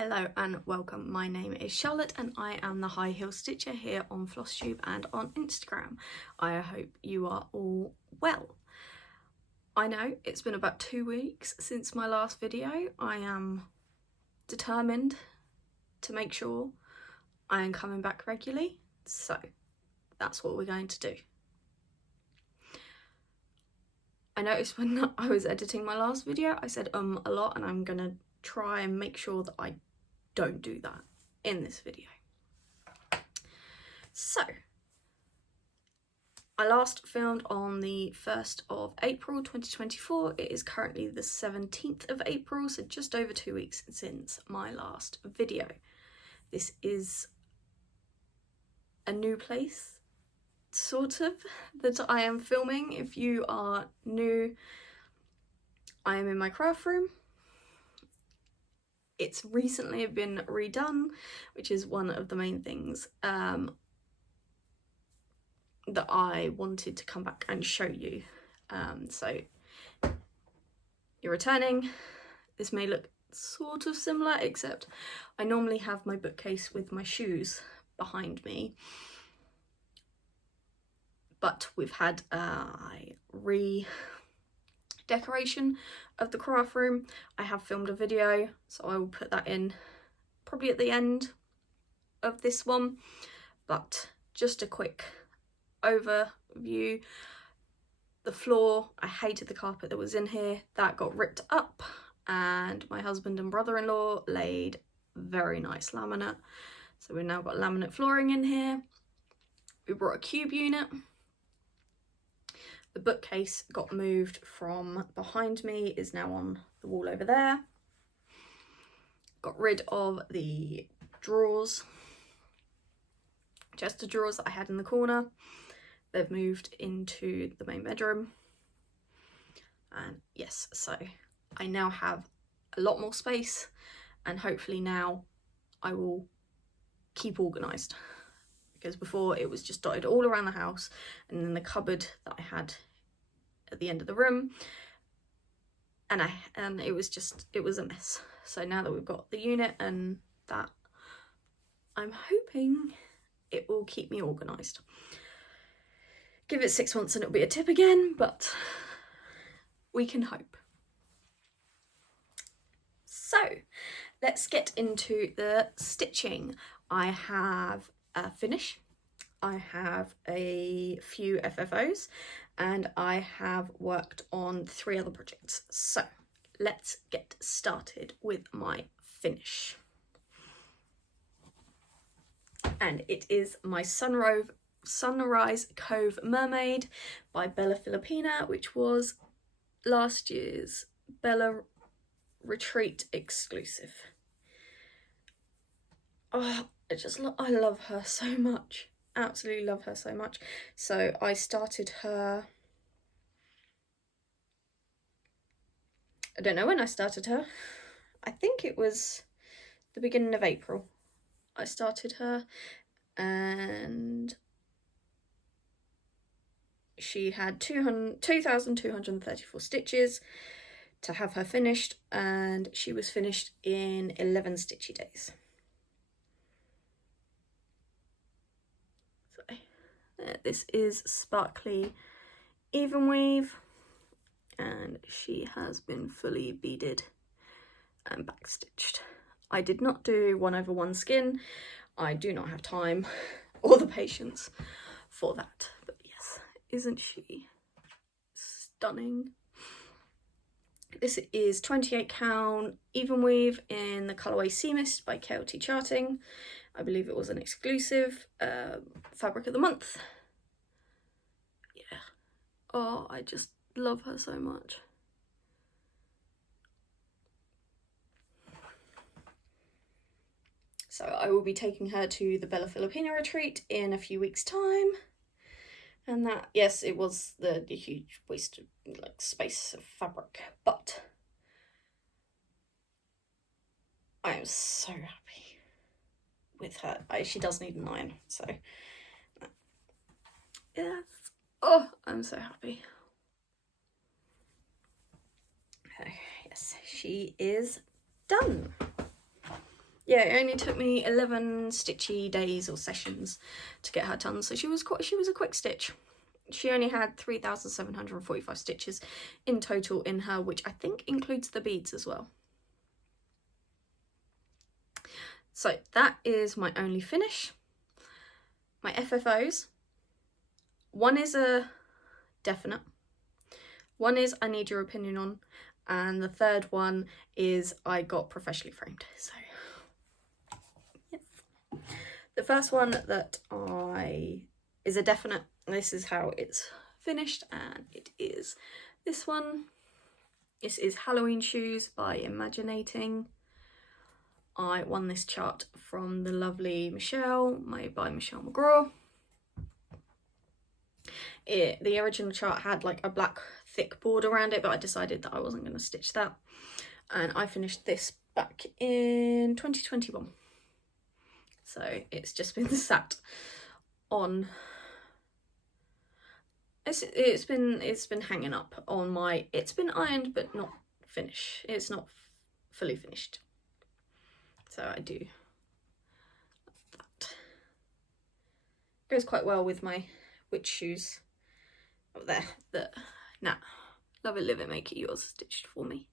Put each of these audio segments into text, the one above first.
Hello and welcome. My name is Charlotte and I am the High Heel Stitcher here on Flosstube and on Instagram. I hope you are all well. I know it's been about 2 weeks since my last video. I am determined to make sure I am coming back regularly, so that's what we're going to do. I noticed when I was editing my last video I said a lot, and I'm gonna try and make sure that I don't do that in this video. So, I last filmed on the 1st of April 2024. It is currently the 17th of April, so just over 2 weeks since my last video. This is a new place, sort of, that I am filming. If you are new, I am in my craft room. It's recently been redone, which is one of the main things that I wanted to come back and show you. So you're returning. This may look sort of similar, except I normally have my bookcase with my shoes behind me. But we've had a redecoration of the craft room. I have filmed a video, so I will put that in probably at the end of this one. But just a quick overview. The floor, I hated the carpet that was in here. That got ripped up, and my husband and brother-in-law laid very nice laminate. So we've now got laminate flooring in here. We brought a cube unit. The bookcase got moved from behind me, is now on the wall over there. Got rid of the drawers, chest of drawers that I had in the corner. They've moved into the main bedroom. And yes, so I now have a lot more space, and hopefully now I will keep organised. Because before it was just dotted all around the house, and then the cupboard that I had at the end of the room, and it was a mess. So now that we've got the unit and that, I'm hoping it will keep me organised. Give it 6 months and it'll be a tip again, but we can hope. So let's get into the stitching. I have a finish, I have a few FFOs, and I have worked on 3 other projects. So let's get started with my finish. And it is my Sunrise Cove Mermaid by Filipina, which was last year's Bella Retreat exclusive. Oh, I love her so much. Absolutely love her so much. So I started her, I don't know when I started her. I think it was the beginning of April. I started her, and she had 2,234 stitches to have her finished, and she was finished in 11 stitchy days. This is Sparkly Even Weave, and she has been fully beaded and backstitched. I did not do 1/1 skin. I do not have time or the patience for that. But yes, isn't she stunning? This is 28 count even weave in the colourway Sea Mist by KLT Charting. I believe it was an exclusive fabric of the month. Yeah. Oh, I just love her so much. So I will be taking her to the Bella Filipina retreat in a few weeks' time. And that, yes, it was the huge waste of space of fabric, but I am so happy with her. She does need an iron, so yes. Oh, I'm so happy. Okay, yes, she is done. yeah, it only took me 11 stitchy days or sessions to get her done, so she was a quick stitch. She only had 3,745 stitches in total in her, which I think includes the beads as well. So that is my only finish. My FFOs, one is a definite, one is I need your opinion on, and the third one is I got professionally framed. So yes, the first one that is a definite. This is how it's finished, and it is this one. This is Halloween Shoes by Imaginating. I won this chart from the lovely Michelle, made by Michelle McGraw. The original chart had like a black thick border around it, but I decided that I wasn't going to stitch that. And I finished this back in 2021. So it's just been sat on... It's been hanging up on my... It's been ironed but not finished. It's not fully finished. So I do that. Goes quite well with my witch shoes up there. That nah, love it, live it, make it yours, stitched for me.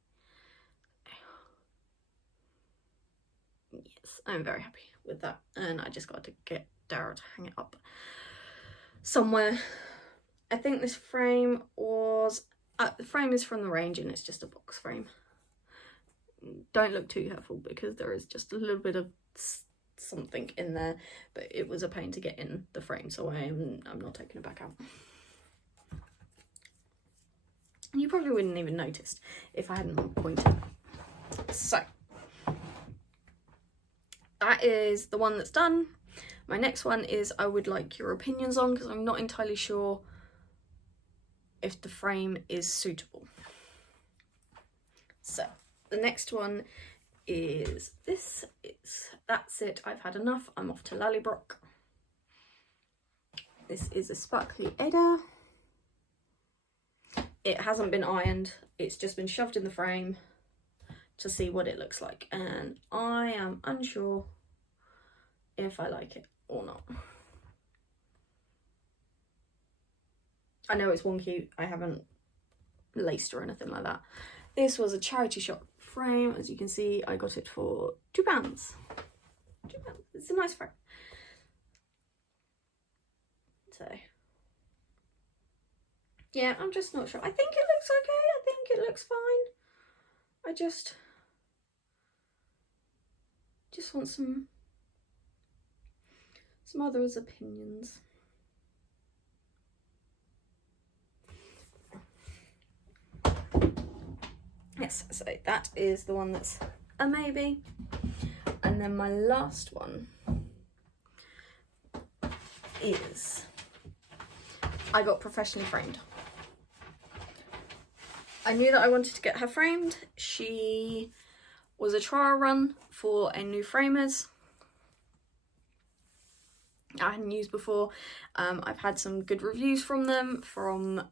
Yes, I'm very happy with that, and I just got to get Dara to hang it up somewhere. I think this frame was the frame is from the range, and it's just a box frame. Don't look too careful because there is just a little bit of something in there, but it was a pain to get in the frame, so I'm not taking it back out. You probably wouldn't even notice if I hadn't pointed. So that is the one that's done. My next one is I would like your opinions on, because I'm not entirely sure if the frame is suitable. So the next one is this. That's it, I've had enough, I'm off to Lallybroch. This is a Sparkly Edda. It hasn't been ironed, it's just been shoved in the frame to see what it looks like, and I am unsure if I like it or not. I know it's wonky, I haven't laced or anything like that. This was a charity shop frame. As you can see, I got it for £2. £2. It's a nice frame. So yeah, I'm just not sure. I think it looks okay. I think it looks fine. I just want some others' opinions. Yes, so that is the one that's a maybe. And then my last one is I got professionally framed. I knew that I wanted to get her framed. She was a trial run for a new framers I hadn't used before. I've had some good reviews from them, from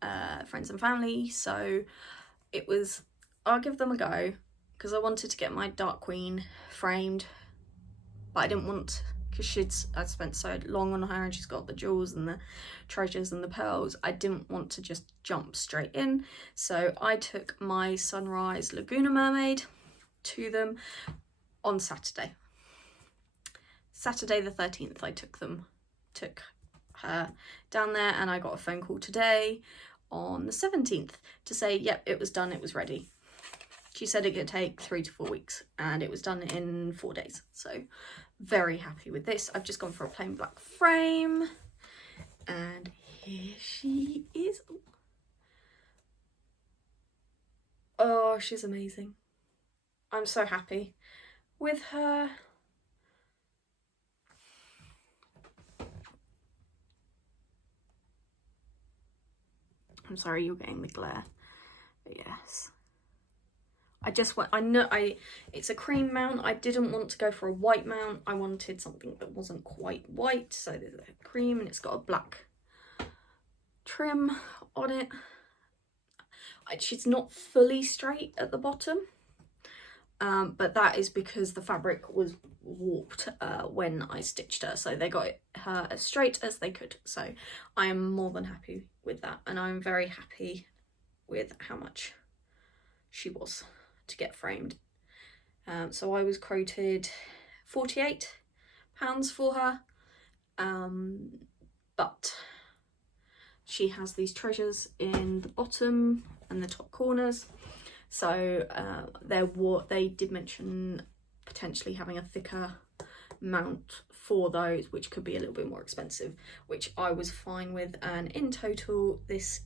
friends and family, so it was, I'll give them a go, because I wanted to get my Dark Queen framed, but I didn't want, because I'd spent so long on her and she's got the jewels and the treasures and the pearls, I didn't want to just jump straight in. So I took my Sunrise Laguna Mermaid to them on Saturday the 13th. I took her down there, and I got a phone call today on the 17th to say, yep, it was done, it was ready. She said it could take 3 to 4 weeks, and it was done in 4 days. So very happy with this. I've just gone for a plain black frame, and here she is. Oh, she's amazing. I'm so happy with her. I'm sorry you're getting the glare, but yes. It's a cream mount. I didn't want to go for a white mount. I wanted something that wasn't quite white. So there's a cream, and it's got a black trim on it. She's not fully straight at the bottom, but that is because the fabric was warped when I stitched her, so they got her as straight as they could. So I am more than happy with that, and I'm very happy with how much she was to get framed. So I was quoted £48 for her, but she has these treasures in the bottom and the top corners. So they did mention potentially having a thicker mount for those, which could be a little bit more expensive, which I was fine with. And in total, this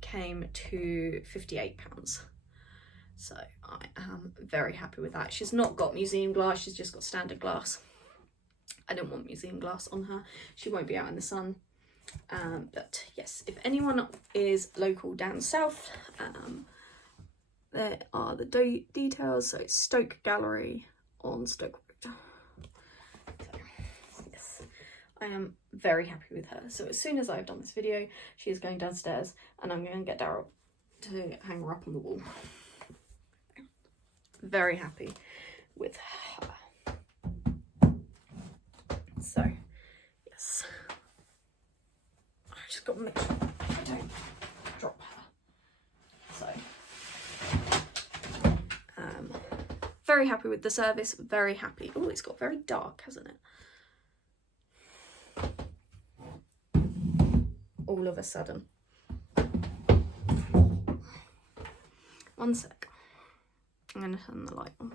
came to £58. So I am very happy with that. She's not got museum glass, she's just got standard glass. I don't want museum glass on her. She won't be out in the sun. But yes, if anyone is local down south, there are the details. So it's Stoke Gallery on Stoke Road. So yes, I am very happy with her. So as soon as I've done this video, she is going downstairs and I'm going to get Daryl to hang her up on the wall. Very happy with her. So yes, I just got to make sure I don't drop her. So very happy with the service, very happy. Oh, it's got very dark, hasn't it? All of a sudden. One sec. I'm going to turn the light on.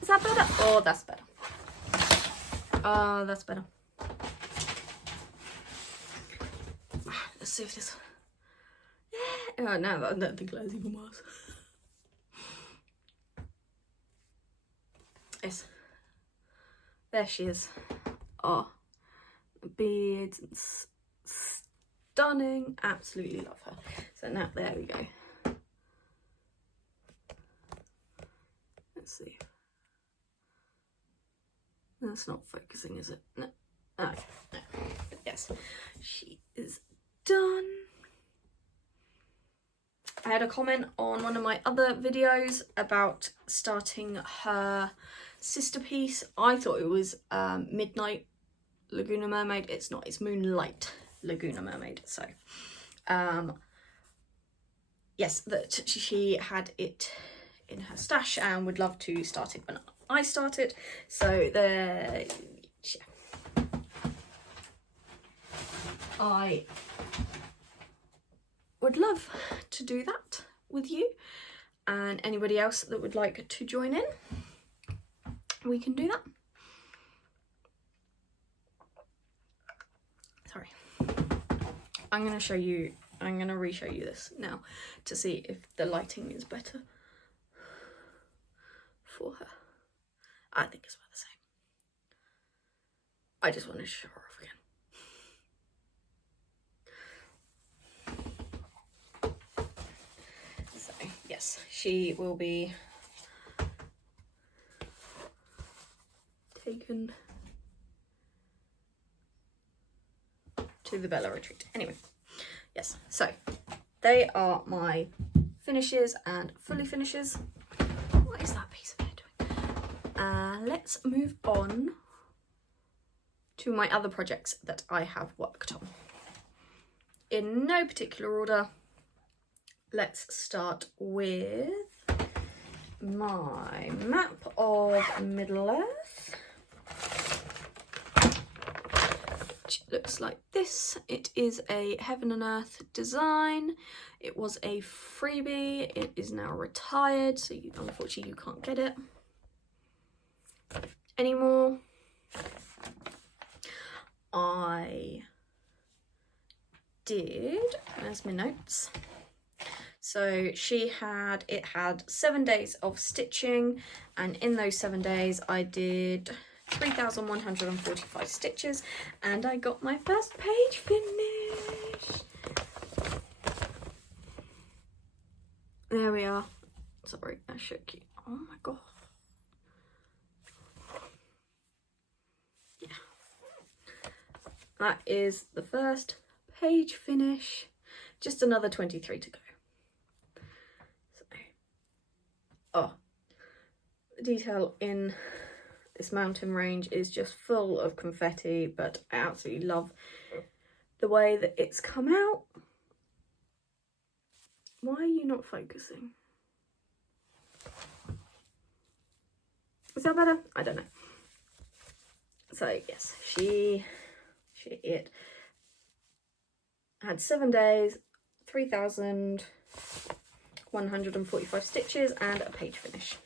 Is that better? Oh, that's better. Oh, that's better. Let's see if this... Yeah. Oh, no, I don't think that's even worse. Yes. There she is. Oh. Beads and stunning. Absolutely love her. So now there we go. Let's see. That's not focusing, is it? No. Oh, no. But yes, she is done. I had a comment on one of my other videos about starting her sister piece. I thought it was Midnight Laguna Mermaid. It's not, it's Moonlight Laguna Mermaid. So yes, that she had it in her stash and would love to start it when I start it. So there, yeah. I would love to do that with you and anybody else that would like to join in. We can do that. Sorry. I'm going to show you, I'm going to re-show you this now to see if the lighting is better for her. I think it's about the same. I just wanted to show her off again. So, yes, she will be taken to the Bella retreat. Anyway, yes, so they are my finishes and fully finishes. What is that piece of hair doing? Let's move on to my other projects that I have worked on. In no particular order, let's start with my map of Middle Earth, which looks like this. It is a Heaven and Earth design. It was a freebie. It is now retired, so unfortunately you can't get it anymore. I did, where's my notes? So it had 7 days of stitching, and in those 7 days I did 3,145 stitches, and I got my first page finished. There we are. Sorry, I shook you. Oh my god. Yeah. That is the first page finish. Just another 23 to go. So, oh, the detail in this mountain range is just full of confetti, but I absolutely love the way that it's come out. Why are you not focusing? Is that better? I don't know. So yes, she had 7 days, 3,145 stitches and a page finish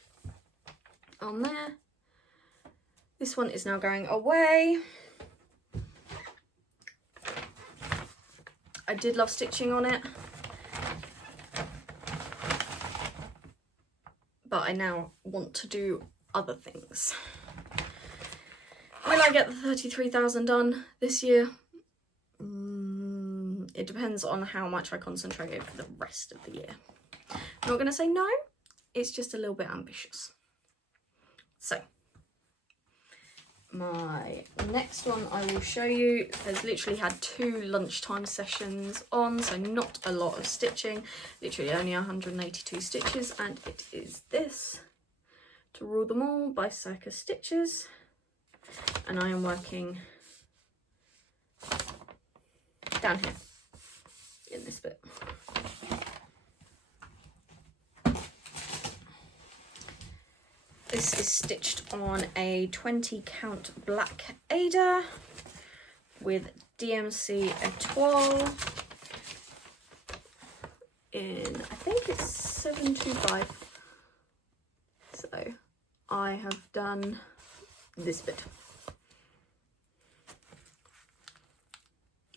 on there. This one is now going away. I did love stitching on it, but I now want to do other things. Will I get the 33,000 done this year? It depends on how much I concentrate over the rest of the year. I'm not going to say no, it's just a little bit ambitious. So, my next one I will show you has literally had 2 lunchtime sessions on, so not a lot of stitching, literally only 182 stitches, and it is this, To Rule Them All by Circus Stitches, and I am working down here in this bit. This is stitched on a 20 count black Ada with DMC Etoile in, I think it's 725. So I have done this bit.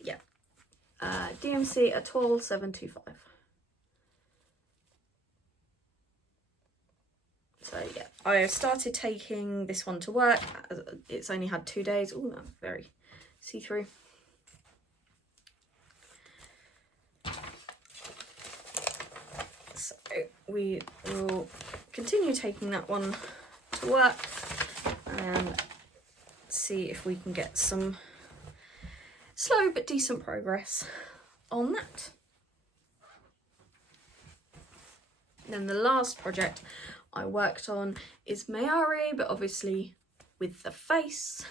Yeah, DMC Etoile 725. So yeah, I started taking this one to work. It's only had 2 days. Oh, that's very see-through. So we will continue taking that one to work and see if we can get some slow but decent progress on that. Then the last project I worked on is Mayari, but obviously with the face.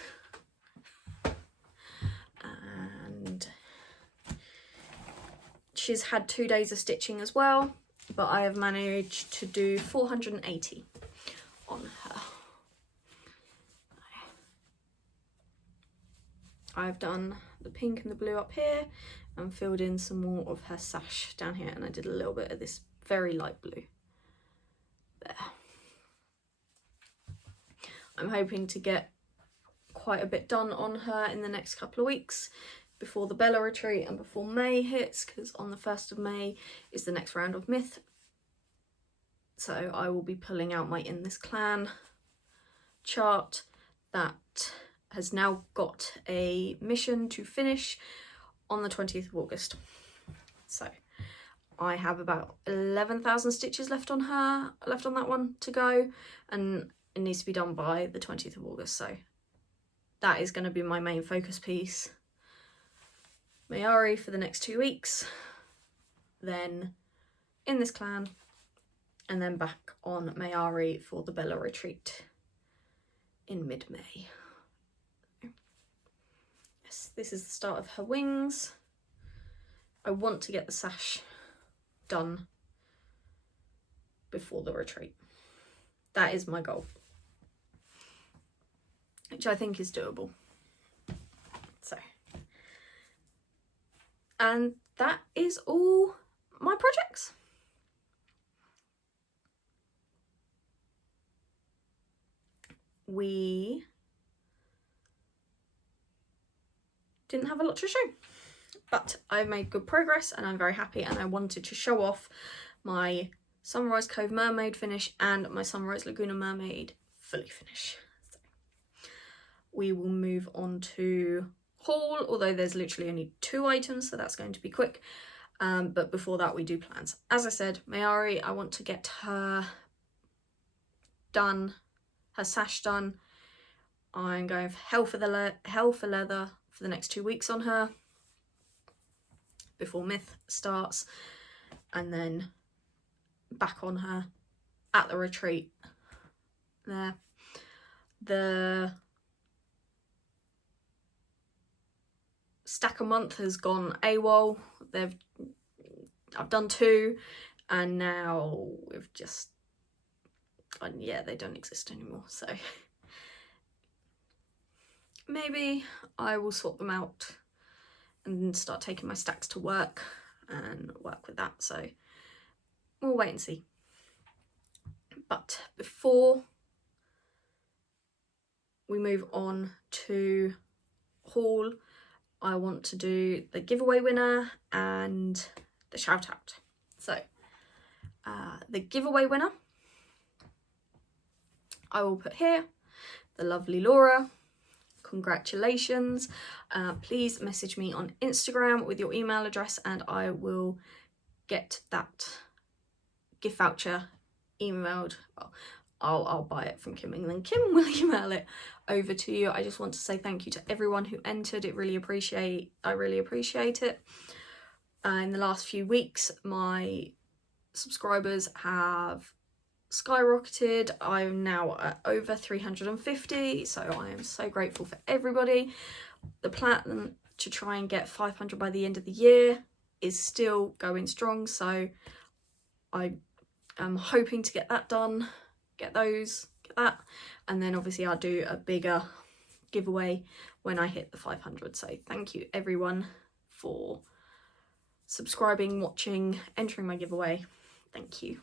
And she's had 2 days of stitching as well, but I have managed to do 480 on her. I've done the pink and the blue up here and filled in some more of her sash down here, and I did a little bit of this very light blue there. I'm hoping to get quite a bit done on her in the next couple of weeks before the Bella retreat and before May hits, because on the 1st of May is the next round of Myth. So I will be pulling out my In This Clan chart that has now got a mission to finish on the 20th of August. So I have about 11,000 stitches left on that one to go, and it needs to be done by the 20th of August. So that is going to be my main focus piece. Mayari for the next 2 weeks, then In This Clan, and then back on Mayari for the Bella retreat in mid-May. Yes, this is the start of her wings. I want to get the sash done before the retreat. That is my goal, which I think is doable. So, and that is all my projects. We didn't have a lot to show, but I've made good progress and I'm very happy, and I wanted to show off my Sunrise Cove Mermaid finish and my Sunrise Laguna Mermaid fully finish. So we will move on to haul, although there's literally only 2 items, so that's going to be quick. But before that we do plans. As I said, Mayari, I want to get her done, her sash done. I'm going for hell for leather for the next 2 weeks on her. before Myth starts, and then back on her at the retreat there. The Stack a Month has gone AWOL. I've done 2, and now we've just, yeah, they don't exist anymore, so maybe I will sort them out and start taking my stacks to work and work with that, so we'll wait and see. But before we move on to haul, I want to do the giveaway winner and the shout out. So the giveaway winner, I will put here, the lovely Laura. Congratulations. Please message me on Instagram with your email address and I will get that gift voucher emailed. Well, I'll buy it from Kim and then Kim will email it over to you. I just want to say thank you to everyone who entered. I really appreciate it. In the last few weeks, my subscribers have skyrocketed. I'm now at over 350, so I am so grateful for everybody. The plan to try and get 500 by the end of the year is still going strong, so I am hoping to get that done, get that, and then obviously I'll do a bigger giveaway when I hit the 500. So thank you everyone for subscribing, watching, entering my giveaway. Thank you.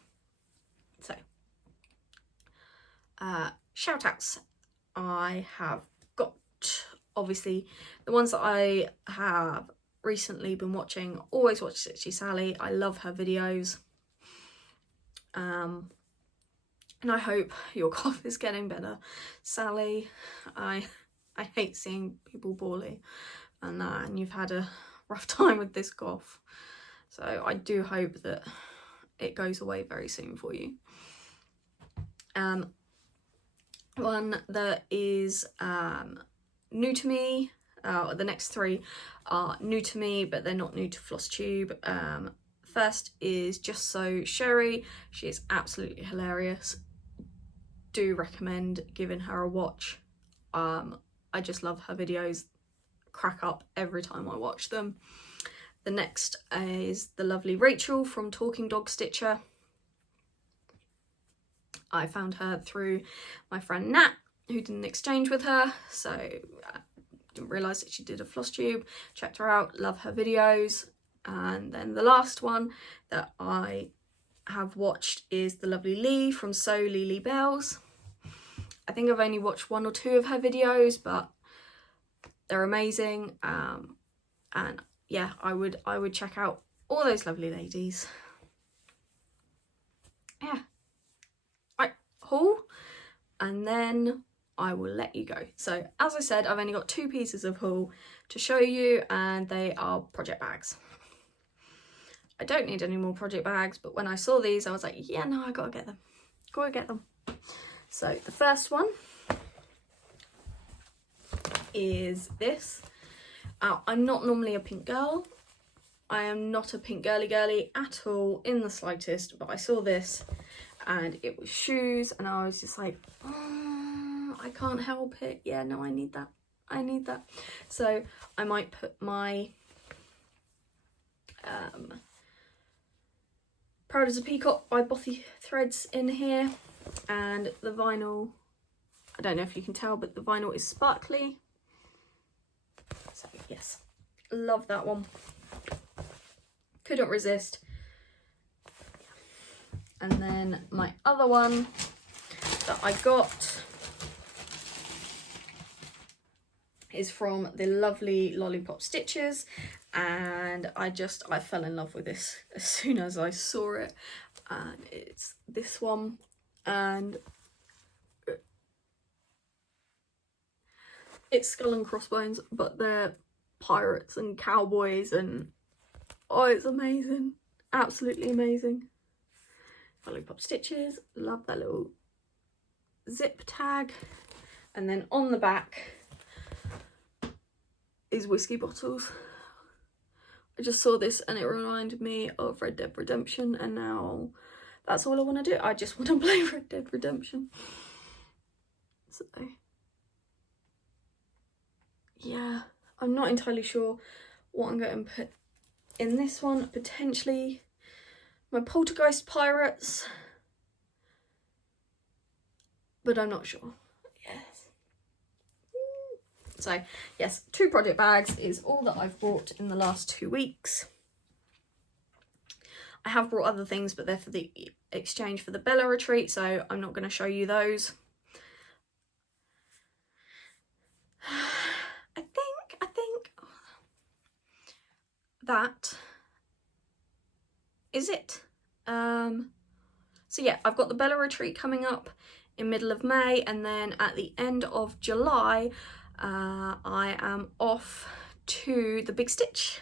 So shout outs, I have got obviously the ones that I have recently been watching. Always watch Stitchy Sally, I love her videos, and I hope your cough is getting better, Sally. I hate seeing people poorly, and you've had a rough time with this cough, so I do hope that it goes away very soon for you. One that is new to me, the next 3 are new to me, but they're not new to Flosstube. First is Just So Sherry. She is absolutely hilarious. Do recommend giving her a watch. I just love her videos, crack up every time I watch them. The next is the lovely Rachel from Talking Dog Stitcher. I found her through my friend Nat, who did an exchange with her, so I didn't realise that she did a Flosstube. Checked her out, love her videos. And then the last one that I have watched is the lovely Lee from So Lily Bells. I think I've only watched 1 or 2 of her videos, but they're amazing. And yeah, I would check out all those lovely ladies. Yeah. Right, haul, and then I will let you go. So as I said, I've only got 2 pieces of haul to show you, and they are project bags. I don't need any more project bags, but when I saw these, I was like, yeah, no, I gotta get them. Gotta get them. So the first one is this. I'm not normally a pink girl. I am not a pink girly at all in the slightest, but I saw this and it was shoes and I was just like, oh, I can't help it. Yeah, no, I need that. I need that. So I might put my Proud as a Peacock by Bothy Threads in here, and the vinyl, I don't know if you can tell, but the vinyl is sparkly. So yes, love that one. Couldn't resist. And then my other one that I got is from the lovely Lollipop Stitches, and I fell in love with this as soon as I saw it, and it's this one, and it's skull and crossbones, but they're pirates and cowboys, and oh, it's amazing, absolutely amazing. Lollipop Stitches, love that little zip tag, and then on the back is whiskey bottles. I just saw this and it reminded me of Red Dead Redemption, and now that's all I want to do. I just want to play Red Dead Redemption. So yeah, I'm not entirely sure what I'm going to put in this one. Potentially my Poltergeist Pirates, but I'm not sure. Yes. So yes, 2 project bags is all that I've bought in the last 2 weeks. I have brought other things, but they're for the exchange for the Bella retreat, so I'm not going to show you those. I think that is it. So yeah, I've got the Bella retreat coming up in middle of May, and then at the end of July I am off to the Big Stitch.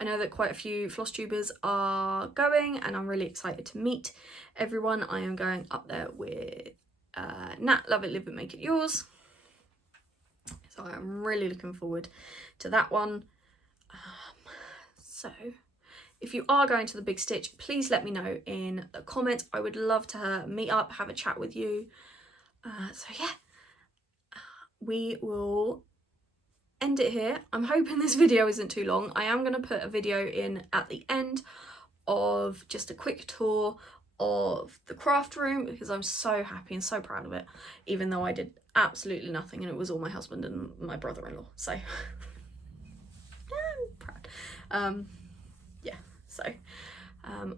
I know that quite a few Flosstubers are going, and I'm really excited to meet everyone. I am going up there with Nat, Love It, Live It, Make It Yours. So I'm really looking forward to that one. So if you are going to the Big Stitch, please let me know in the comments. I would love to meet up, have a chat with you. So yeah, we will end it here. I'm hoping this video isn't too long. I am going to put a video in at the end of just a quick tour of the craft room, because I'm so happy and so proud of it, even though I did absolutely nothing and it was all my husband and my brother-in-law. So yeah, I'm proud. Yeah, so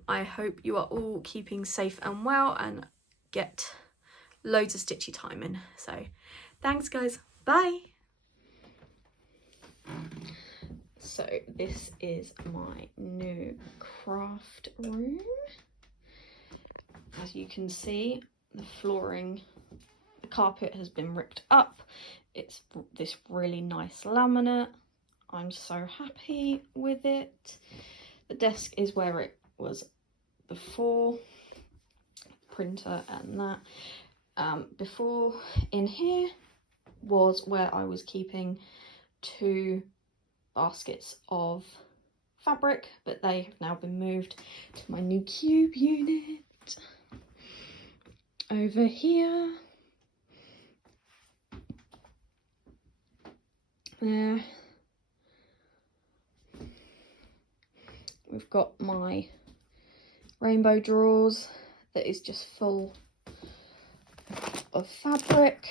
I hope you are all keeping safe and well and get loads of stitchy time in. So thanks guys, bye. So this is my new craft room. As you can see, the flooring, the carpet has been ripped up. It's this really nice laminate. I'm so happy with it. The desk is where it was before, printer and that. Before, in here was where I was keeping 2 baskets of fabric, but they have now been moved to my new cube unit. Over here, there, we've got my rainbow drawers that is just full of fabric.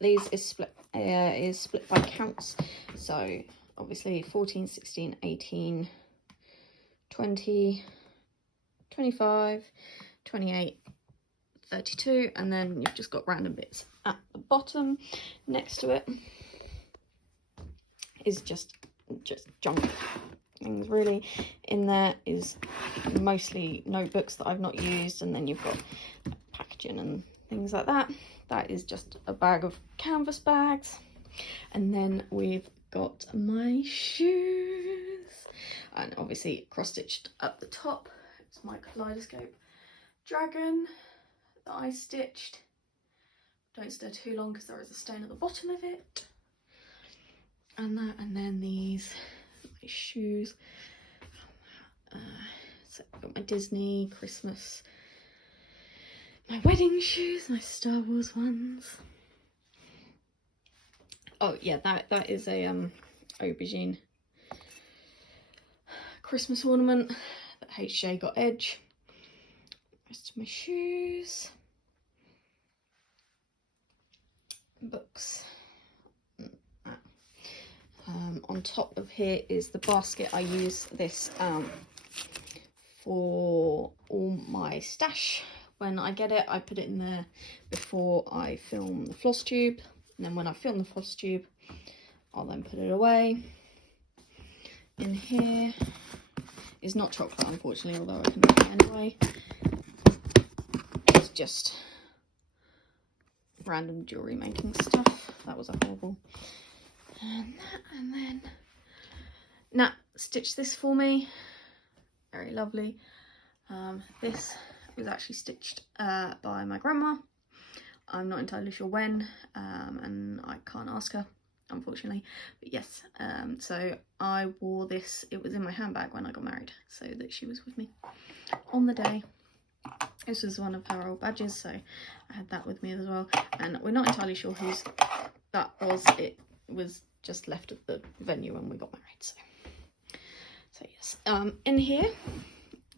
These is split by counts, so obviously 14, 16, 18, 20, 25, 28, 32, and then you've just got random bits at the bottom. Next to it is just junk things really. In there is mostly notebooks that I've not used, and then you've got packaging and things like that. That is just a bag of canvas bags. And then we've got my shoes, and obviously cross-stitched at the top. It's my kaleidoscope dragon that I stitched. Don't stir too long because there is a stain at the bottom of it. And that, and then these, my shoes. So I've got my Disney, Christmas, my wedding shoes, my Star Wars ones. Oh yeah, that is a aubergine Christmas ornament that HJ got Edge. Rest of my shoes, books. On top of here is the basket. I use this for all my stash. When I get it, I put it in there before I film the Flosstube, and then when I film the Flosstube, I'll then put it away. In here is not chocolate, unfortunately, although I can do it anyway. It's just random jewellery making stuff. That was a horrible. And that, and then Nat stitched this for me. Very lovely. This was actually stitched by my grandma. I'm not entirely sure when, and I can't ask her. unfortunately. But yes, so I wore this, it was in my handbag when I got married, so that she was with me on the day. This was one of her old badges, so I had that with me as well. And we're not entirely sure whose that was. It was just left at the venue when we got married, so yes. In here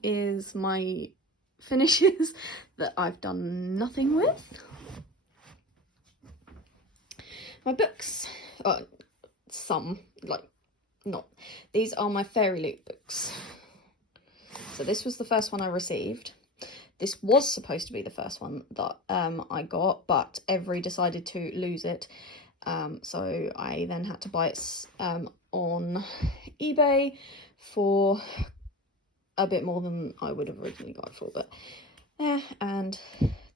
is my finishes that I've done nothing with. My books, some, like, not, these are my Fairy Loot books. So this was the first one I received. This was supposed to be the first one that I got, but Every decided to lose it. So I then had to buy it on eBay for a bit more than I would have originally got it for. But yeah, and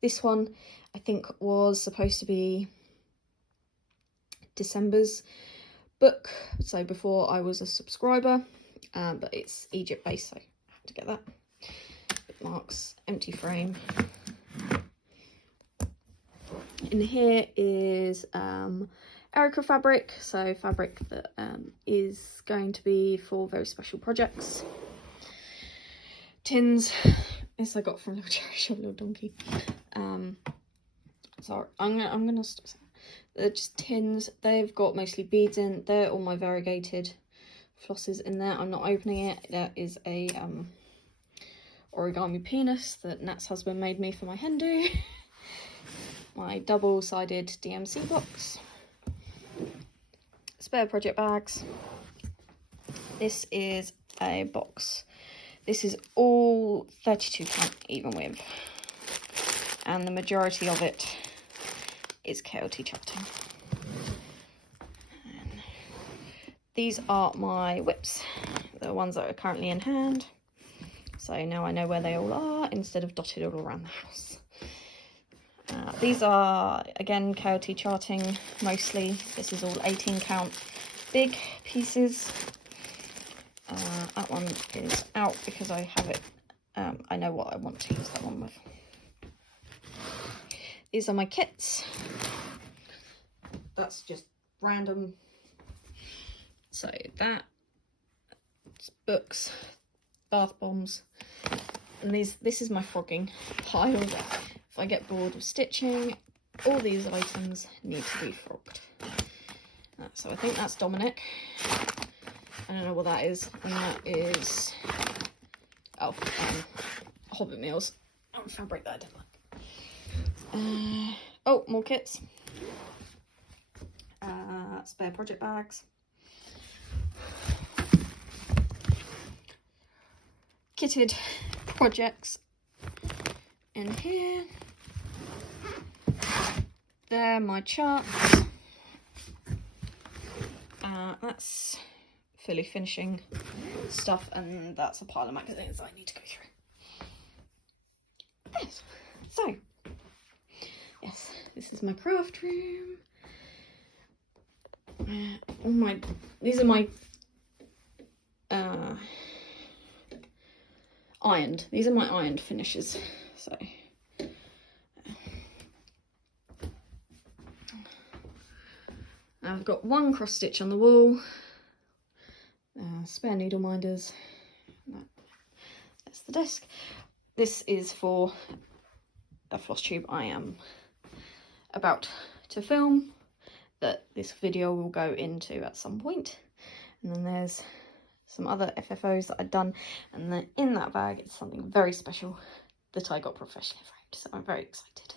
this one I think was supposed to be December's book, so before I was a subscriber, but it's Egypt based, so I have to get that. Bookmarks, empty frame. In here is Erica fabric, so fabric that is going to be for very special projects. Tins, this I got from Little Cherry Shop, Little Donkey. Sorry, I'm gonna stop saying. They're just tins. They've got mostly beads in. They're all my variegated flosses in there. I'm not opening it. There is a origami penis that Nat's husband made me for my hen do. My double-sided DMC box. Spare project bags. This is a box. This is all 32 count even with, and the majority of it is KLT charting. And these are my whips, the ones that are currently in hand. So now I know where they all are instead of dotted all around the house. These are, again, KLT charting mostly. This is all 18 count big pieces. That one is out because I have it, I know what I want to use that one with. These are my kits. That's just random. So that's books, bath bombs, and this is my frogging pile. If I get bored of stitching, all these items need to be frogged. So I think that's Dominic. I don't know what that is, and that is Hobbit Meals fabric that I didn't like. Oh, more kits. Spare project bags. Kitted projects in here. They're my charts. That's fully finishing stuff, and that's a pile of magazines that I need to go through. Yes. So, yes, this is my craft room. These are my ironed. These are my ironed finishes. So I've got one cross stitch on the wall. Spare needle minders. That's the desk. This is for a floss tube I am about to film, that this video will go into at some point. And then there's some other FFOs that I've done, and then in that bag it's something very special that I got professionally framed, so I'm very excited.